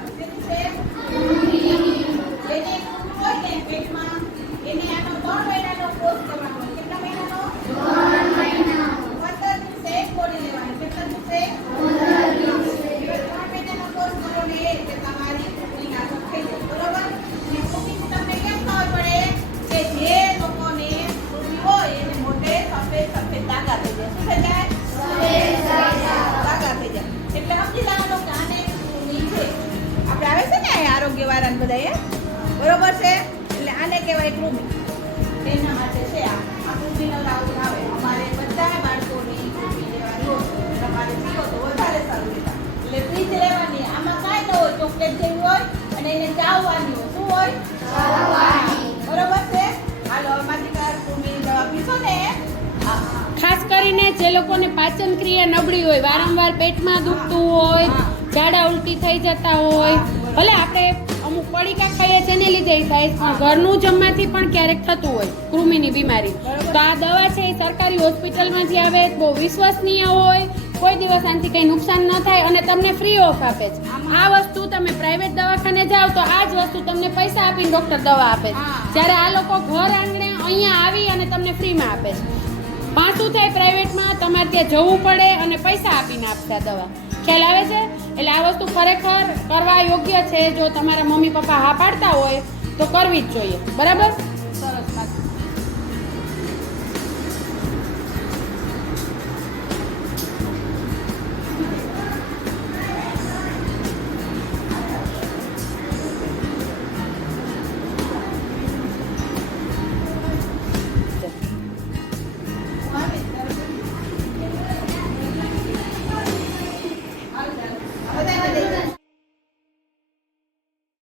લેવાનું. કેટલું છે? જેને હોય ને પેટમાં એને આનો 3 મહિનાનો કોર્સ કરવાનો. કેટલા મહિનાનો? 3 મહિના. 15 દિવસે એક ગોળી લેવાની. કેટલા દિવસે? 15 દિવસે. 3 મહિનાનો કોર્સ કરો ને એટલે તમારી કૃમિ નાશક થઈ જાય. બરોબર? અને કૃમિથી તમને કેમ ખબર પડે કે જે લોકોને કૃમિ હોય એને મોઢે સફેદ સફેદ દાગા થઈ જાય. શું થઈ જાય? દાગા થઈ જાય. એટલે સમજી લેવાનું કે આને કૃમિ છે. આપણે આવે છે ને આરોગ્ય વાળાને બધા બરોબર છે. એટલે આને કહેવાય કૃમિ. એના માટે છે આ કૃમિનો રાઉન્ડ આવે. અમારે બધા બાળકોની કૃમિ લેવાની હોય. તમારે પીવો તો વધારે સારું લેવા. એટલે ફ્રીજ લેવાની. આમાં કાંઈ ન હોય, ચોકલેટ જેવી હોય અને એને ચાવવાની હોય. શું હોય? ચાવવાની. બરોબર છે. હાલો માતિકા કૃમિ દવા પીશો ને. ખાસ કરીને જે લોકોને પાચન ક્રિયા નબળી હોય, વારંવાર પેટમાં દુખતું હોય, ઝાડા ઉલટી થઈ જતા હોય, ભલે આપણે અમુક પડીકા ખાઈએ છે એને લીધે થાય, પણ ઘરનું જમવાથી પણ ક્યારેક થતું હોય કૃમિની બીમારી. તો આ દવા છે એ સરકારી હોસ્પિટલમાંથી આવે, બહુ વિશ્વસનીય હોય, કોઈ દિવસ આનાથી કંઈ નુકસાન ન થાય અને તમને ફ્રી ઓફ આપે છે. આ વસ્તુ તમે પ્રાઇવેટ દવાખાને જાઓ તો આ જ વસ્તુ તમને પૈસા આપીને ડૉક્ટર દવા આપે છે, જ્યારે આ લોકો ઘર આંગણે અહીંયા આવી અને તમને ફ્રીમાં આપે છે. પાછું થાય પ્રાઇવેટમાં તમારે ત્યાં જવું પડે અને પૈસા આપીને આપશે આ દવા. ખ્યાલ આવે છે? એટલે આ વસ્તુ ખરેખર કરવા યોગ્ય છે. જો તમારા મમ્મી પપ્પા હા પાડતા હોય તો કરવી જ જોઈએ. બરાબર?